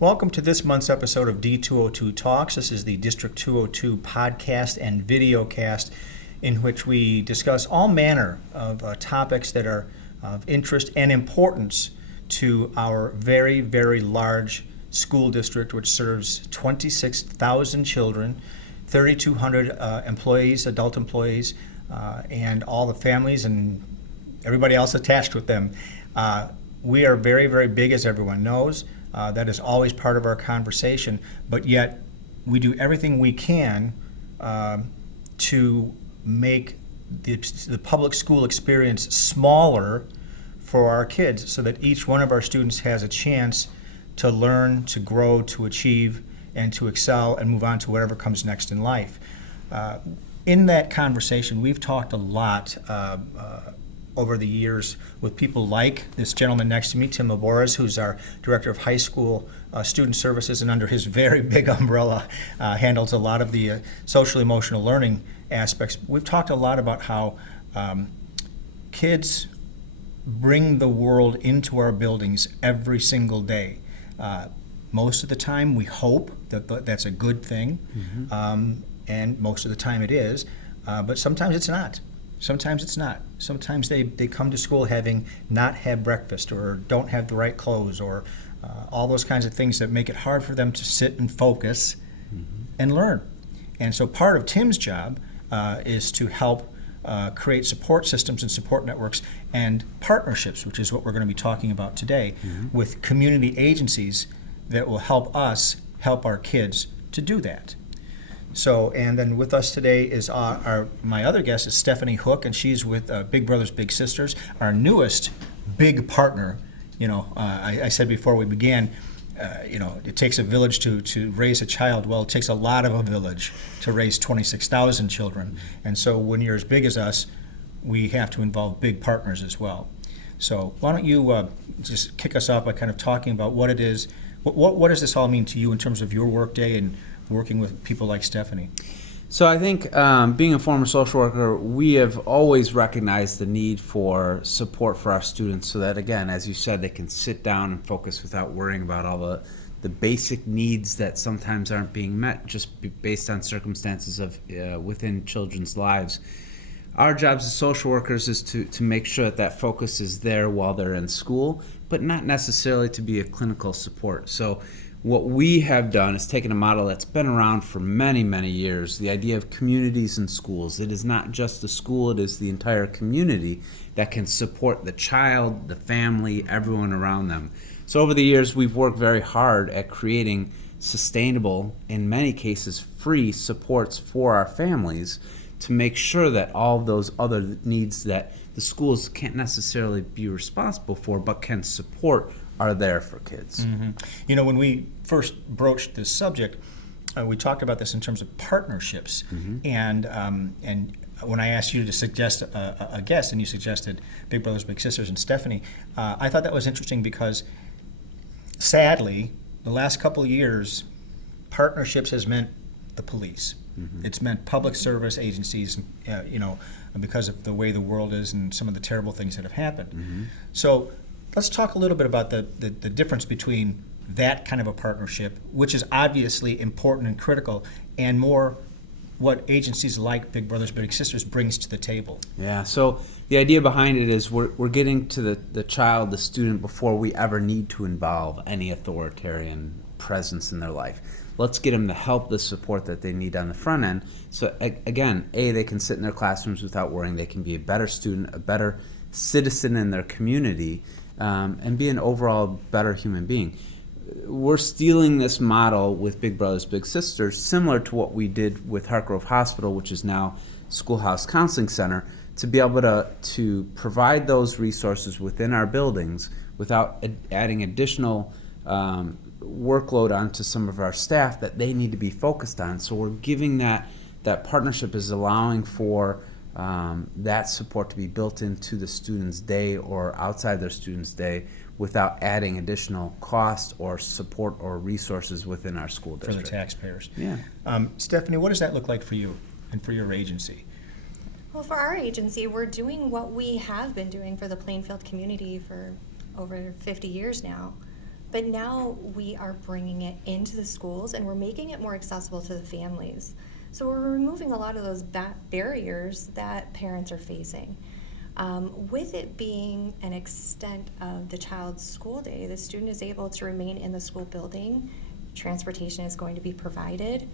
Welcome to this month's episode of D202 Talks. This is the District 202 podcast and video cast in which we discuss all manner of topics that are of interest and importance to our very, very large school district, which serves 26,000 children, 3,200 employees, adult employees, and all the families and everybody else attached with them. We are very, very big, as everyone knows. That is always part of our conversation, but yet we do everything we can to make the public school experience smaller for our kids so that each one of our students has a chance to learn, to grow, to achieve, and to excel and move on to whatever comes next in life. In that conversation, we've talked a lot over the years with people like this gentleman next to me, Tim Albores, who's our Director of High School Student Services, and under his very big umbrella handles a lot of the social emotional learning aspects. We've talked a lot about how kids bring the world into our buildings every single day. Most of the time we hope that that's a good thing, and most of the time it is, but sometimes it's not. Sometimes it's not. Sometimes they come to school having not had breakfast or don't have the right clothes or all those kinds of things that make it hard for them to sit and focus and learn. And so part of Tim's job is to help create support systems and support networks and partnerships, which is what we're going to be talking about today, with community agencies that will help us help our kids to do that. So, and then with us today is my other guest is Stephanie Hook, and she's with Big Brothers Big Sisters, our newest big partner. You know, I said before we began, it takes a village to raise a child. Well, it takes a lot of a village to raise 26,000 children. And so when you're as big as us, we have to involve big partners as well. So why don't you just kick us off by kind of talking about what it is, what does this all mean to you in terms of your work day and working with people like Stephanie? So I think being a former social worker, we have always recognized the need for support for our students so that, again, as you said, they can sit down and focus without worrying about all the basic needs that sometimes aren't being met just based on circumstances of within children's lives. Our jobs as social workers is to make sure that focus is there while they're in school, but not necessarily to be a clinical support. So what we have done is taken a model that's been around for many, many years, the idea of communities in schools. It is not just the school, it is the entire community that can support the child, the family, everyone around them. So over the years, we've worked very hard at creating sustainable, in many cases free supports for our families to make sure that all of those other needs that the schools can't necessarily be responsible for but can support are there for kids. You know, when we first broached this subject, we talked about this in terms of partnerships. And when I asked you to suggest a guest, and you suggested Big Brothers Big Sisters and Stephanie, I thought that was interesting because, sadly, the last couple of years, partnerships has meant the police. It's meant public service agencies, because of the way the world is and some of the terrible things that have happened. So let's talk a little bit about the difference between that kind of a partnership, which is obviously important and critical, and more what agencies like Big Brothers Big Sisters brings to the table. Yeah, so the idea behind it is we're getting to the child, the student, before we ever need to involve any authoritarian presence in their life. Let's get them the help, the support that they need on the front end. So again, they can sit in their classrooms without worrying. They can be a better student, a better citizen in their community, and be an overall better human being. We're stealing this model with Big Brothers Big Sisters, similar to what we did with Hartgrove Hospital, which is now Schoolhouse Counseling Center, to be able to provide those resources within our buildings without adding additional workload onto some of our staff that they need to be focused on. So we're giving that partnership is allowing for that support to be built into the student's day or outside their student's day without adding additional cost or support or resources within our school district. For the taxpayers. Yeah. Stephanie, what does that look like for you and for your agency? Well, for our agency, we're doing what we have been doing for the Plainfield community for over 50 years now. But now we are bringing it into the schools and we're making it more accessible to the families. So we're removing a lot of those barriers that parents are facing. With it being an extent of the child's school day, the student is able to remain in the school building. Transportation is going to be provided.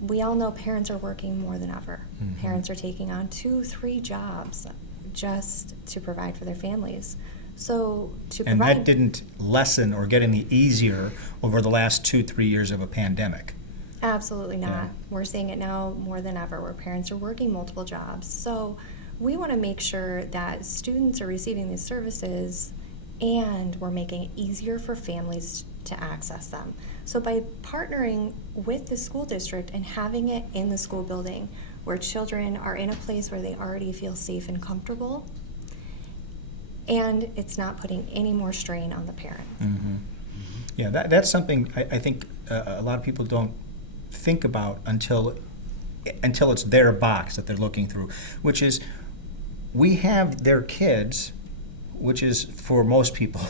We all know parents are working more than ever. Mm-hmm. Parents are taking on 2-3 jobs just to provide for their families. So to and provide, that didn't lessen or get any easier over the last 2-3 years of a pandemic. Absolutely not. Yeah. We're seeing it now more than ever where parents are working multiple jobs. So we want to make sure that students are receiving these services and we're making it easier for families to access them. So by partnering with the school district and having it in the school building where children are in a place where they already feel safe and comfortable, and it's not putting any more strain on the parent. Mm-hmm. Yeah, that's something I think a lot of people don't think about until it's their box that they're looking through, which is we have their kids, which is for most people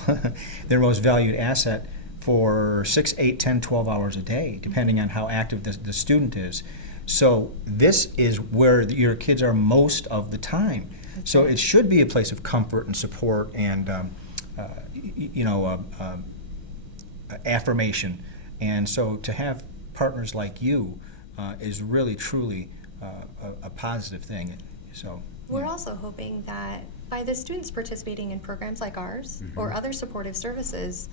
their most valued asset for 6, 8, 10, 12 hours a day, depending on how active the student is. So this is where your kids are most of the time. So it should be a place of comfort and support and affirmation. And so to have partners like you is really truly a positive thing. So we're also hoping that by the students participating in programs like ours Mm-hmm. or other supportive services,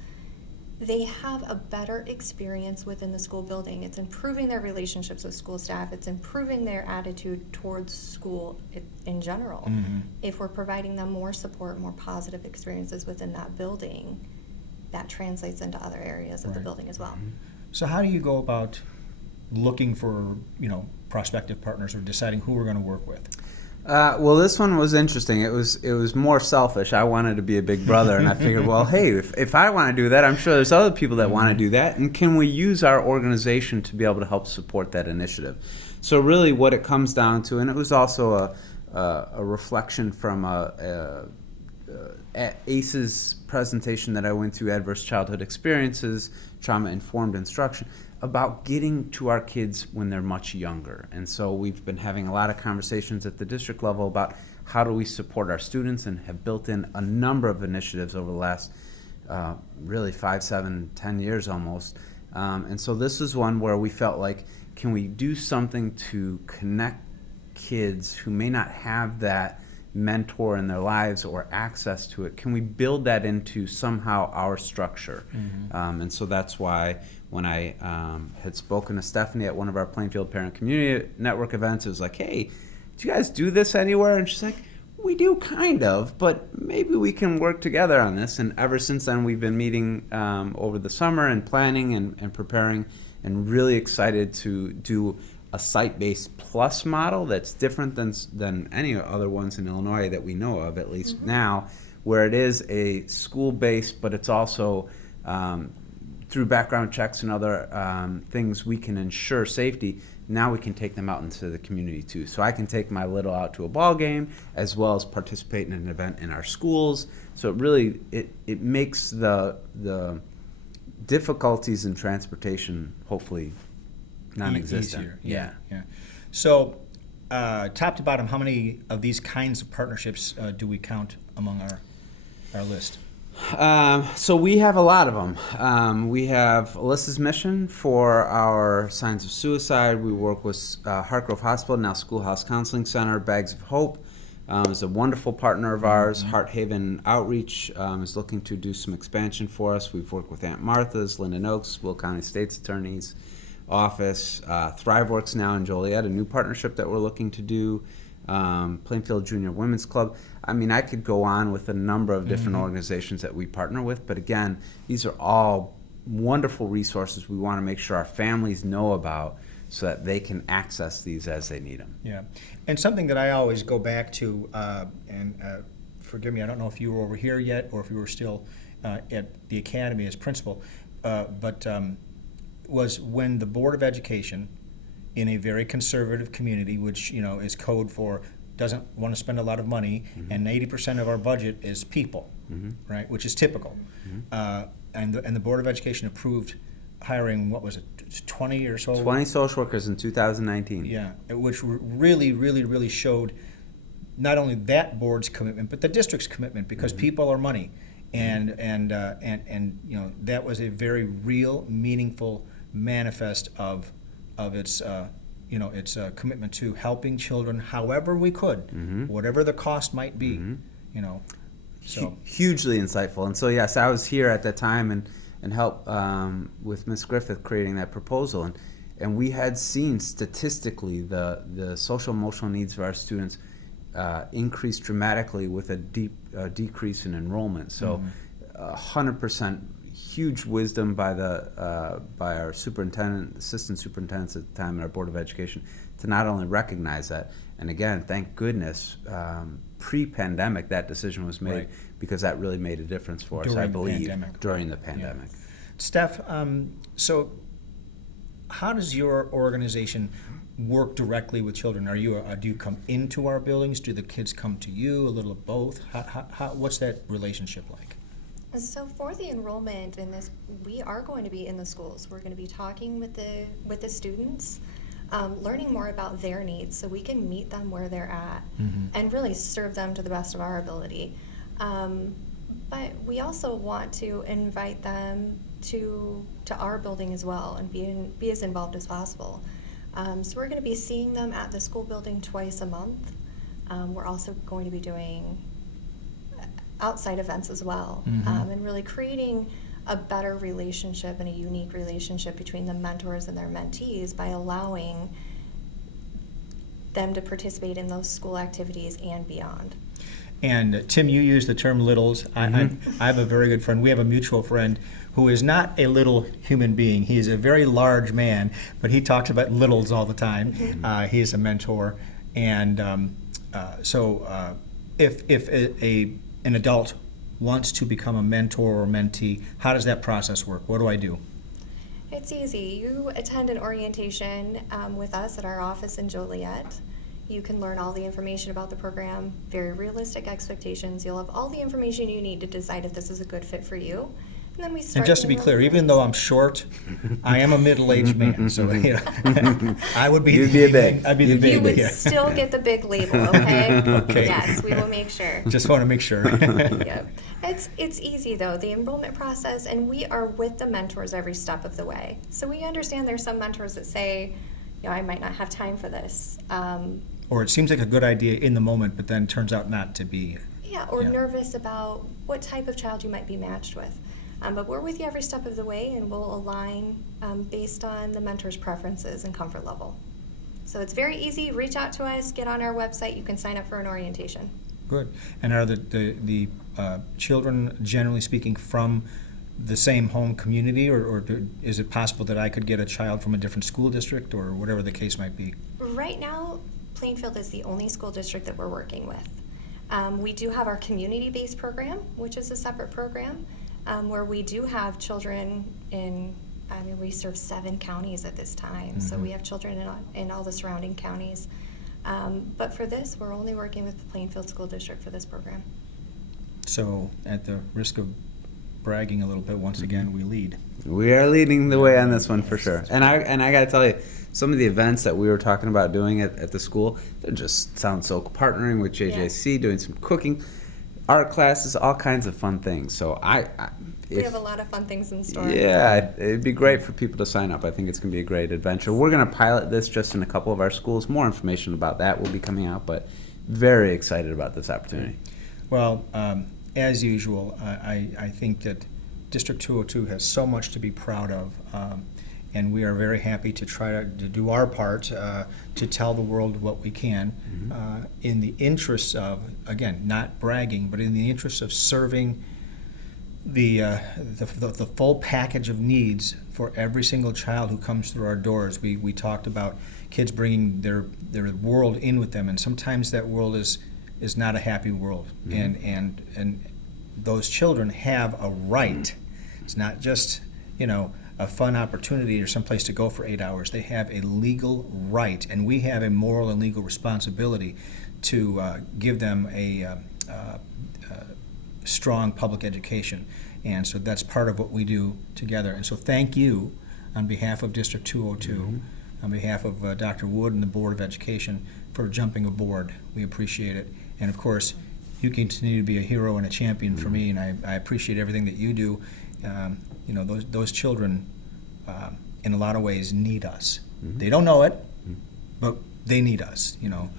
they have a better experience within the school building. It's improving their relationships with school staff. It's improving their attitude towards school in general. Mm-hmm. If we're providing them more support, more positive experiences within that building, that translates into other areas of the Right. building as well. So how do you go about looking for, prospective partners or deciding who we're going to work with? Well, this one was interesting. It was more selfish. I wanted to be a big brother, and I figured, well, hey, if I want to do that, I'm sure there's other people that want to do that, and can we use our organization to be able to help support that initiative? So really what it comes down to, and it was also a reflection from ACE's presentation that I went to, Adverse Childhood Experiences, Trauma-Informed Instruction, about getting to our kids when they're much younger. And so we've been having a lot of conversations at the district level about how do we support our students, and have built in a number of initiatives over the last really 5, 7, 10 years almost. And so this is one where we felt like, can we do something to connect kids who may not have that mentor in their lives or access to it? Can we build that into somehow our structure? Mm-hmm. And so that's why when I had spoken to Stephanie at one of our Plainfield Parent Community Network events, it was like, hey, do you guys do this anywhere? And she's like, we do kind of, but maybe we can work together on this. And ever since then, we've been meeting over the summer and planning and preparing, and really excited to do a site-based plus model that's different than any other ones in Illinois that we know of, at least now, where it is a school-based, but it's also through background checks and other things we can ensure safety. Now we can take them out into the community too. So I can take my little out to a ball game as well as participate in an event in our schools. So it really it makes the difficulties in transportation hopefully non-existent. Easier. Yeah. So top to bottom, how many of these kinds of partnerships do we count among our list? So we have a lot of them. We have Alyssa's Mission for our signs of suicide. We work with Hartgrove Hospital, now Schoolhouse Counseling Center. Bags of Hope is a wonderful partner of ours. Heart Haven Outreach is looking to do some expansion for us. We've worked with Aunt Martha's, Linden Oaks, Will County State's Attorney's Office, ThriveWorks now in Joliet, a new partnership that we're looking to do. Plainfield Junior Women's Club. I mean, I could go on with a number of different organizations that we partner with, but again, these are all wonderful resources we want to make sure our families know about so that they can access these as they need them. Yeah, and something that I always go back to, and forgive me, I don't know if you were over here yet or if you were still at the academy as principal, but was when the Board of Education, in a very conservative community, which is code for doesn't want to spend a lot of money, and 80% of our budget is people, right, which is typical. and the Board of Education approved hiring, what was it, 20 or so? 20 social workers in 2019. Yeah, which really showed not only that board's commitment, but the district's commitment, because people are money, and that was a very real, meaningful manifest of its its commitment to helping children however we could, whatever the cost might be, So Hugely insightful. And so yes, I was here at that time and helped with Ms. Griffith creating that proposal, and we had seen statistically the social emotional needs of our students increased dramatically with a decrease in enrollment. So 100% huge wisdom by our superintendent, assistant superintendents at the time, and our Board of Education to not only recognize that, and again, thank goodness, pre-pandemic that decision was made, Right. because that really made a difference for us, During I the believe, pandemic. during the pandemic. Steph, so how does your organization work directly with children? Do you come into our buildings? Do the kids come to you? A little of both? What's that relationship like? So for the enrollment in this, we are going to be in the schools. We're going to be talking with the students, learning more about their needs so we can meet them where they're at and really serve them to the best of our ability. But we also want to invite them to our building as well and be as involved as possible. So we're going to be seeing them at the school building twice a month. We're also going to be doing outside events as well, and really creating a better relationship and a unique relationship between the mentors and their mentees by allowing them to participate in those school activities and beyond. And Tim, you use the term littles. I have a very good friend. We have a mutual friend who is not a little human being. He is a very large man, but he talks about littles all the time. He is a mentor. And if an adult wants to become a mentor or mentee, how does that process work? What do I do? It's easy. You attend an orientation with us at our office in Joliet. You can learn all the information about the program, very realistic expectations. You'll have all the information you need to decide if this is a good fit for you. And then we start. And just to be clear, even though I'm short, I am a middle-aged man, so I would be. You'd be a big. I'd be the big. You would still get the big label, okay? Okay. Yes, we will make sure. Just want to make sure. Yep. It's easy though, the enrollment process, and we are with the mentors every step of the way. So we understand there's some mentors that say, I might not have time for this. Or it seems like a good idea in the moment, but then turns out not to be. Or nervous about what type of child you might be matched with. But we're with you every step of the way, and we'll align based on the mentor's preferences and comfort level. So it's very easy. Reach out to us, get on our website. You can sign up for an orientation. Good. And are the children, generally speaking, from the same home community, or is it possible that I could get a child from a different school district, or whatever the case might be? Right now, Plainfield is the only school district that we're working with. We do have our community-based program, which is a separate program, where we do have children we serve 7 counties at this time, so we have children in all the surrounding counties. But for this, we're only working with the Plainfield School District for this program. So, at the risk of bragging a little bit, once again, we lead. We are leading the way on this one for sure. And I got to tell you, some of the events that we were talking about doing at the school, they just sound so cool. Partnering with JJC, doing some cooking, art classes, all kinds of fun things. So we have a lot of fun things in store. Yeah, it'd be great for people to sign up. I think it's going to be a great adventure. We're going to pilot this just in a couple of our schools. More information about that will be coming out, but very excited about this opportunity. Well, as usual, I think that District 202 has so much to be proud of, and we are very happy to try to do our part to tell the world what we can in the interests of, again, not bragging, but in the interests of serving the full package of needs for every single child who comes through our doors. We talked about kids bringing their world in with them, and sometimes that world is not a happy world, and those children have a right. It's not just a fun opportunity or someplace to go for 8 hours. They have a legal right, and we have a moral and legal responsibility to give them a strong public education. And so that's part of what we do together. And so thank you on behalf of District 202, on behalf of Dr. Wood and the Board of Education for jumping aboard. We appreciate it. And of course, you continue to be a hero and a champion for me, and I appreciate everything that you do. You know, those children, in a lot of ways, need us. They don't know it, but they need us, you know.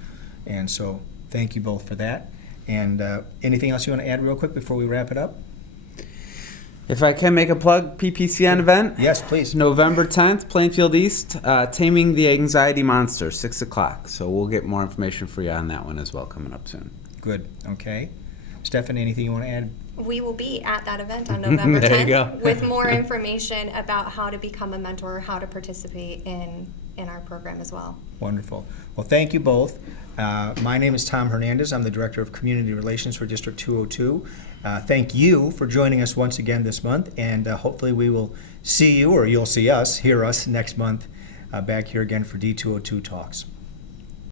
And so thank you both for that. And anything else you want to add real quick before we wrap it up? If I can make a plug, PPCN event. Yes, please. November 10th, Plainfield East, Taming the Anxiety Monster, 6 o'clock. So we'll get more information for you on that one as well coming up soon. Good. Okay. Stephanie, anything you want to add? We will be at that event on November There you 10th go. with more information about how to become a mentor, how to participate in our program as well. Wonderful. Well, thank you both. My name is Tom Hernandez. I'm the Director of Community Relations for District 202. Thank you for joining us once again this month, and hopefully we will see you, or you'll see us, hear us next month back here again for D202 Talks.